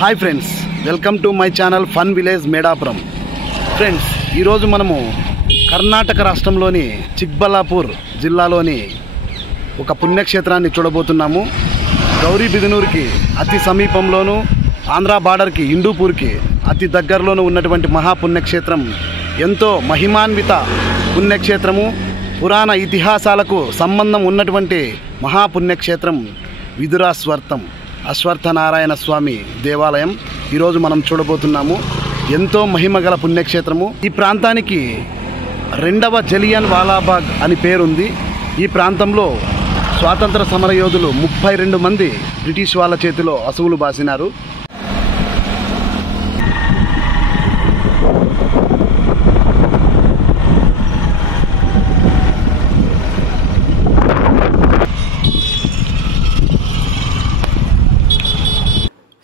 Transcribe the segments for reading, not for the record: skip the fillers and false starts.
Hi friends, welcome to my channel fun village Medapuram. Friends, ఈరోజు మనము కర్ణాటక రాష్ట్రంలోని చిక్బల్లాపూర్ జిల్లాలోని ఒక పుణ్యక్షేత్రాన్ని చూడబోతున్నాము. గౌరీబిదనూరుకి అతి సమీపంలోను, ఆంధ్ర బార్డర్కి హిందూపూర్కి అతి దగ్గరలోనూ ఉన్నటువంటి మహాపుణ్యక్షేత్రం, ఎంతో మహిమాన్విత పుణ్యక్షేత్రము, పురాణ ఇతిహాసాలకు సంబంధం ఉన్నటువంటి మహాపుణ్యక్షేత్రం విదురాశ్వర్తం అశ్వత్థనారాయణ స్వామి దేవాలయం ఈరోజు మనం చూడబోతున్నాము. ఎంతో మహిమగల పుణ్యక్షేత్రము. ఈ ప్రాంతానికి రెండవ జలియన్ వాలాబాగ్ అని పేరుంది. ఈ ప్రాంతంలో స్వాతంత్ర సమరయోధులు 32 మంది బ్రిటిష్ వాళ్ళ చేతిలో అసువులు బాసినారు.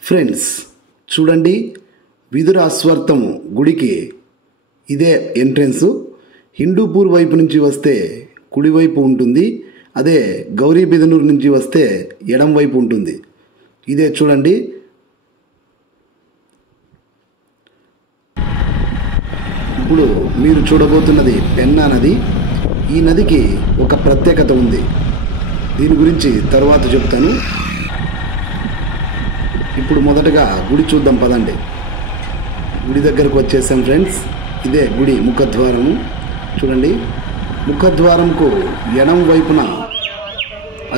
ఫ్రెండ్స్ చూడండి, విదురాశ్వర్తం గుడికి ఇదే ఎంట్రెన్స్. హిందూపూర్ వైపు నుంచి వస్తే కుడివైపు ఉంటుంది, అదే గౌరీబిదనూరు నుంచి వస్తే ఎడం వైపు ఉంటుంది. ఇదే చూడండి. ఇప్పుడు మీరు చూడబోతున్నది పెన్నా నది. ఈ నదికి ఒక ప్రత్యేకత ఉంది, దీని గురించి తర్వాత చెప్తాను. ఇప్పుడు మొదటగా గుడి చూద్దాం పదండి. గుడి దగ్గరకు వచ్చేసాం ఫ్రెండ్స్. ఇదే గుడి ముఖద్వారము. చూడండి, ముఖద్వారంకు ఎడం వైపున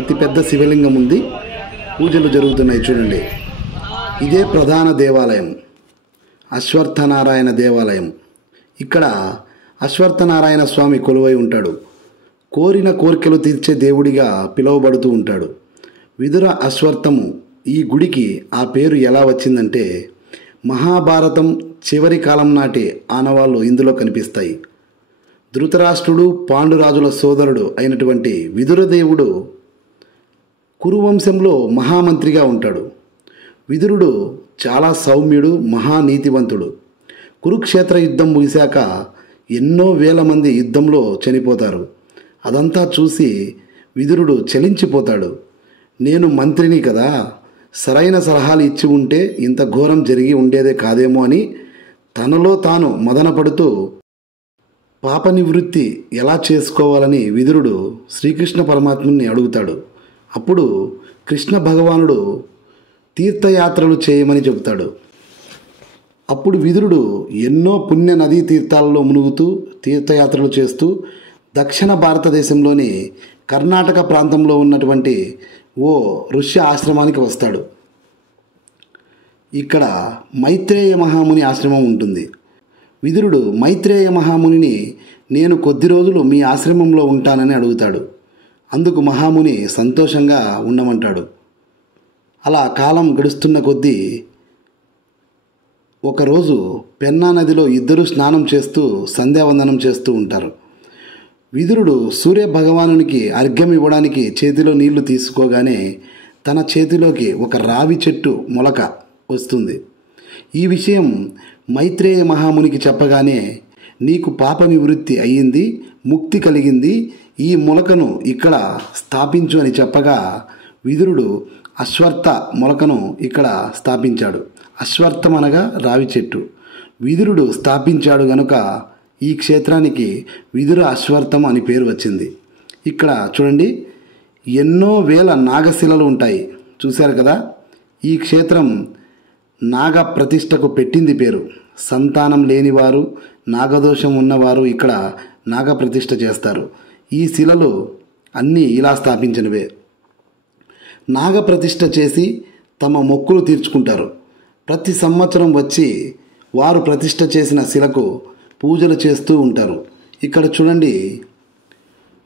అతిపెద్ద శివలింగం ఉంది, పూజలు జరుగుతున్నాయి. చూడండి, ఇదే ప్రధాన దేవాలయం, అశ్వత్థనారాయణ దేవాలయం. ఇక్కడ అశ్వత్థనారాయణ స్వామి కొలువై ఉంటాడు. కోరిన కోరికలు తీర్చే దేవుడిగా పిలువబడుతూ ఉంటాడు. విదుర అశ్వత్థము. ఈ గుడికి ఆ పేరు ఎలా వచ్చిందంటే, మహాభారతం చివరి కాలం నాటి ఆనవాళ్ళు ఇందులో కనిపిస్తాయి. ధృతరాష్ట్రుడు పాండురాజుల సోదరుడు అయినటువంటి విదురదేవుడు కురువంశంలో మహామంత్రిగా ఉంటాడు. విదురుడు చాలా సౌమ్యుడు, మహానీతివంతుడు. కురుక్షేత్ర యుద్ధం ముగిశాక ఎన్నో వేల మంది యుద్ధంలో చనిపోతారు. అదంతా చూసి విదురుడు చలించిపోతాడు. నేను మంత్రిని కదా, సరైన సలహాలు ఇచ్చి ఉంటే ఇంత ఘోరం జరిగి ఉండేదే కాదేమో అని తనలో తాను మదనపడుతూ పాప నివృత్తి ఎలా చేసుకోవాలని విదురుడు శ్రీకృష్ణ పరమాత్ముని అడుగుతాడు. అప్పుడు కృష్ణ భగవానుడు తీర్థయాత్రలు చేయమని చెబుతాడు. అప్పుడు విదురుడు ఎన్నో పుణ్య నదీ తీర్థాలలో మునుగుతూ తీర్థయాత్రలు చేస్తూ దక్షిణ భారతదేశంలోని కర్ణాటక ప్రాంతంలో ఉన్నటువంటి ఓ ఋష్య ఆశ్రమానికి వస్తాడు. ఇక్కడ మైత్రేయ మహాముని ఆశ్రమం ఉంటుంది. విదురుడు మైత్రేయ మహామునిని నేను కొద్ది రోజులు మీ ఆశ్రమంలో ఉంటానని అడుగుతాడు. అందుకు మహాముని సంతోషంగా ఉండమంటాడు. అలా కాలం గడుస్తున్న కొద్దీ ఒకరోజు పెన్నా నదిలో ఇద్దరు స్నానం చేస్తూ సంధ్యావందనం చేస్తూ ఉంటారు. విదురుడు సూర్య భగవానునికి అర్ఘ్యం ఇవ్వడానికి చేతిలో నీళ్లు తీసుకోగానే తన చేతిలోకి ఒక రావి చెట్టు మొలక వస్తుంది. ఈ విషయం మైత్రేయ మహామునికి చెప్పగానే, నీకు పాప నివృత్తి అయ్యింది, ముక్తి కలిగింది, ఈ మొలకను ఇక్కడ స్థాపించు అని చెప్పగా విదురుడు అశ్వత్థ మొలకను ఇక్కడ స్థాపించాడు. అశ్వత్థం అనగా రావి చెట్టు. విదురుడు స్థాపించాడు గనుక ఈ క్షేత్రానికి విదుర అశ్వత్థం అని పేరు వచ్చింది. ఇక్కడ చూడండి, ఎన్నో వేల నాగశిలలు ఉంటాయి. చూశారు కదా. ఈ క్షేత్రం నాగ ప్రతిష్టకు పెట్టింది పేరు. సంతానం లేనివారు, నాగదోషం ఉన్నవారు ఇక్కడ నాగ ప్రతిష్ఠ చేస్తారు. ఈ శిలలు అన్నీ ఇలా స్థాపించినవే. నాగ ప్రతిష్ఠ చేసి తమ మొక్కులు తీర్చుకుంటారు. ప్రతి సంవత్సరం వచ్చి వారు ప్రతిష్ఠ చేసిన శిలకు పూజలు చేస్తూ ఉంటారు. ఇక్కడ చూడండి,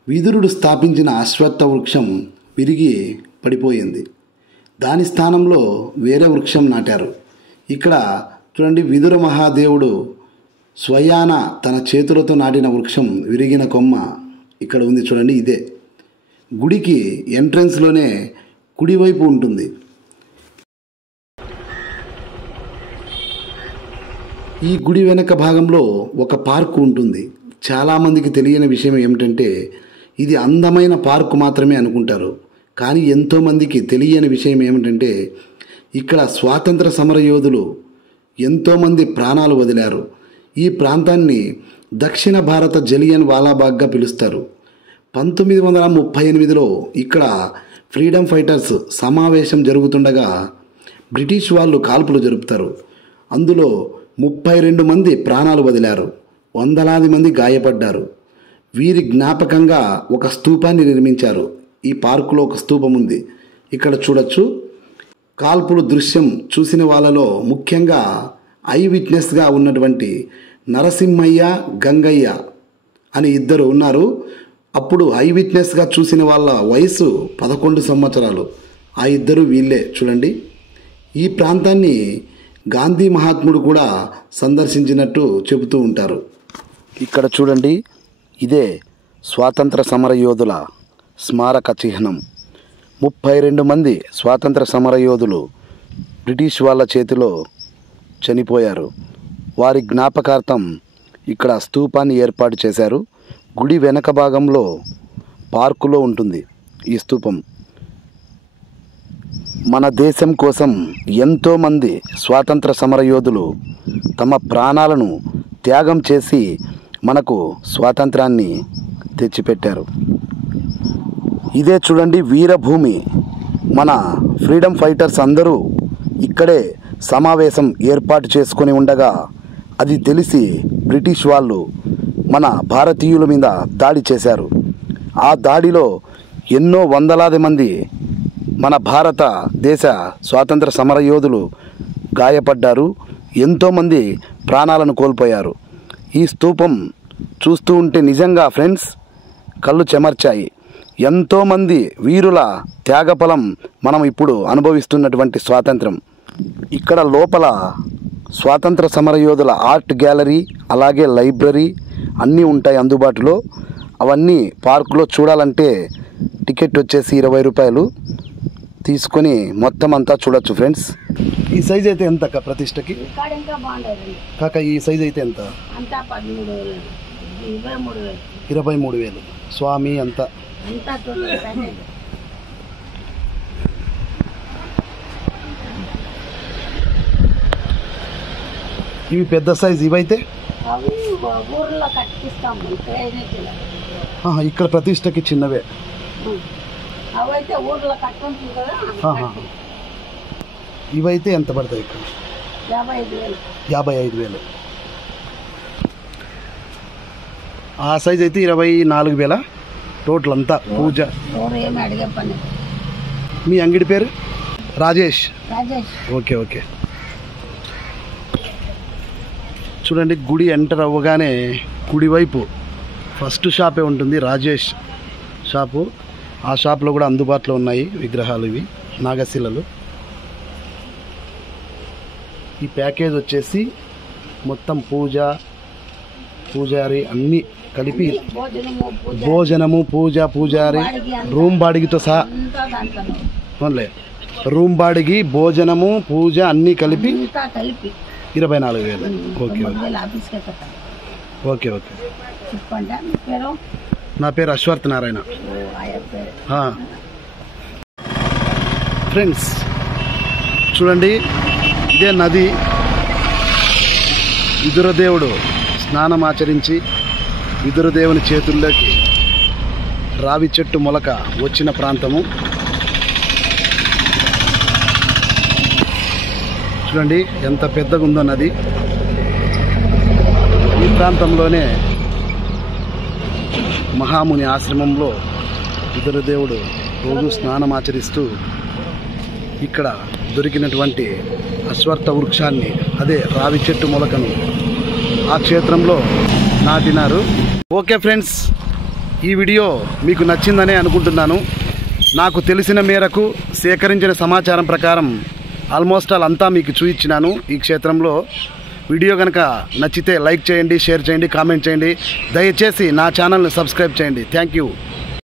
విదురుడు స్థాపించిన అశ్వత్థ వృక్షం విరిగి పడిపోయింది. దాని స్థానంలో వేరే వృక్షం నాటారు. ఇక్కడ చూడండి, విదుర మహాదేవుడు స్వయాన తన చేతులతో నాటిన వృక్షం విరిగిన కొమ్మ ఇక్కడ ఉంది. చూడండి, ఇదే గుడికి ఎంట్రన్స్లోనే కుడివైపు ఉంటుంది. ఈ గుడి వెనక భాగంలో ఒక పార్కు ఉంటుంది. చాలామందికి తెలియని విషయం ఏమిటంటే, ఇది అందమైన పార్కు మాత్రమే అనుకుంటారు. కానీ ఎంతోమందికి తెలియని విషయం ఏమిటంటే ఇక్కడ స్వాతంత్ర సమరయోధులు ఎంతోమంది ప్రాణాలు వదిలారు. ఈ ప్రాంతాన్ని దక్షిణ భారత జలియన్ వాలాబాగ్గా పిలుస్తారు. 1938లో ఇక్కడ ఫ్రీడమ్ ఫైటర్స్ సమావేశం జరుగుతుండగా బ్రిటిష్ వాళ్ళు కాల్పులు జరుపుతారు. అందులో 32 మంది ప్రాణాలు వదిలారు, వందలాది మంది గాయపడ్డారు. వీరి జ్ఞాపకంగా ఒక స్తూపాన్ని నిర్మించారు. ఈ పార్కులో ఒక స్తూపం ఉంది, ఇక్కడ చూడొచ్చు. కాల్పులు దృశ్యం చూసిన వాళ్ళలో ముఖ్యంగా ఐ విట్నెస్గా ఉన్నటువంటి నరసింహయ్య, గంగయ్య అని ఇద్దరు ఉన్నారు. అప్పుడు ఐ విట్నెస్గా చూసిన వాళ్ళ వయసు 11 సంవత్సరాలు. ఆ ఇద్దరు వీళ్ళే చూడండి. ఈ ప్రాంతాన్ని గాంధీ మహాత్ముడు కూడా సందర్శించినట్టు చెబుతూ ఉంటారు. ఇక్కడ చూడండి, ఇదే స్వాతంత్ర సమరయోధుల స్మారక చిహ్నం. 32 మంది స్వాతంత్ర సమరయోధులు బ్రిటిష్ వాళ్ళ చేతిలో చనిపోయారు. వారి జ్ఞాపకార్థం ఇక్కడ స్తూపాన్ని ఏర్పాటు చేశారు. గుడి వెనక భాగంలో పార్కులో ఉంటుంది ఈ స్తూపం. మన దేశం కోసం ఎంతోమంది స్వాతంత్ర సమరయోధులు తమ ప్రాణాలను త్యాగం చేసి మనకు స్వాతంత్రాన్ని తెచ్చిపెట్టారు. ఇదే చూడండి వీరభూమి. మన ఫ్రీడమ్ ఫైటర్స్ అందరూ ఇక్కడే సమావేశం ఏర్పాటు చేసుకొని ఉండగా అది తెలిసి బ్రిటిష్ వాళ్ళు మన భారతీయుల మీద దాడి చేశారు. ఆ దాడిలో ఎన్నో వందలాది మంది మన భారతదేశ స్వాతంత్ర సమరయోధులు గాయపడ్డారు, ఎంతోమంది ప్రాణాలను కోల్పోయారు. ఈ స్తూపం చూస్తూ ఉంటే నిజంగా ఫ్రెండ్స్ కళ్ళు చెమర్చాయి. ఎంతోమంది వీరుల త్యాగఫలం మనం ఇప్పుడు అనుభవిస్తున్నటువంటి స్వాతంత్రం. ఇక్కడ లోపల స్వాతంత్ర సమరయోధుల ఆర్ట్ గ్యాలరీ, అలాగే లైబ్రరీ అన్నీ ఉంటాయి అందుబాటులో. అవన్నీ పార్కులో చూడాలంటే టికెట్ వచ్చేసి 20 రూపాయలు తీసుకొని మొత్తం అంతా చూడొచ్చు ఫ్రెండ్స్. ఈ సైజ్ అయితే ఎంత ప్రతిష్టకి కాక? ఈ సైజ్ అయితే ఎంత? 23,000 స్వామి అంతా. ఇవి పెద్ద సైజ్. ఇవైతే ఇక్కడ ప్రతిష్టకి చిన్నవే. ఇవైతే ఎంత పడతాయి? ఇక్కడ 55,000. ఆ సైజ్ అయితే 24,000 టోటల్ అంతా పూజ. మీ అంగడి పేరు? రాజేష్. Okay okay. చూడండి, గుడి ఎంటర్ అవ్వగానే కుడివైపు ఫస్ట్ షాపే ఉంటుంది, రాజేష్ షాపు. ఆ షాప్లో కూడా అందుబాటులో ఉన్నాయి విగ్రహాలు, ఇవి నాగశిలలు. ఈ ప్యాకేజ్ వచ్చేసి మొత్తం పూజ, పూజారి అన్నీ కలిపి, భోజనము, పూజ, పూజారి, రూమ్ బాడిగితో సహా. ఓన్లే రూమ్ బాడిగి, భోజనము, పూజ అన్నీ కలిపి 24,000. Okay okay okay. నా పేరు అశ్వర్త్ నారాయణ. ఫ్రెండ్స్ చూడండి, ఇదే నది. విదురదేవుడు స్నానం ఆచరించి విదురదేవుని చేతుల్లోకి రావి చెట్టు మొలక వచ్చిన ప్రాంతము. చూడండి ఎంత పెద్దగా ఉందో నది. ఈ ప్రాంతంలోనే మహాముని ఆశ్రమంలో విదురదేవుడు రోజు స్నానం ఆచరిస్తూ ఇక్కడ దొరికినటువంటి అశ్వత్థ వృక్షాన్ని, అదే రావి చెట్టు మొలకను ఆ క్షేత్రంలో నాటినారు. ఓకే ఫ్రెండ్స్, ఈ వీడియో మీకు నచ్చిందనే అనుకుంటున్నాను. నాకు తెలిసిన మేరకు సేకరించిన సమాచారం ప్రకారం ఆల్మోస్ట్ ఆల్ అంతా మీకు చూపించినాను ఈ క్షేత్రంలో. వీడియో కనుక నచ్చితే లైక్ చేయండి, షేర్ చేయండి, కామెంట్ చేయండి. దయచేసి నా ఛానల్ని సబ్స్క్రైబ్ చేయండి. Thank you.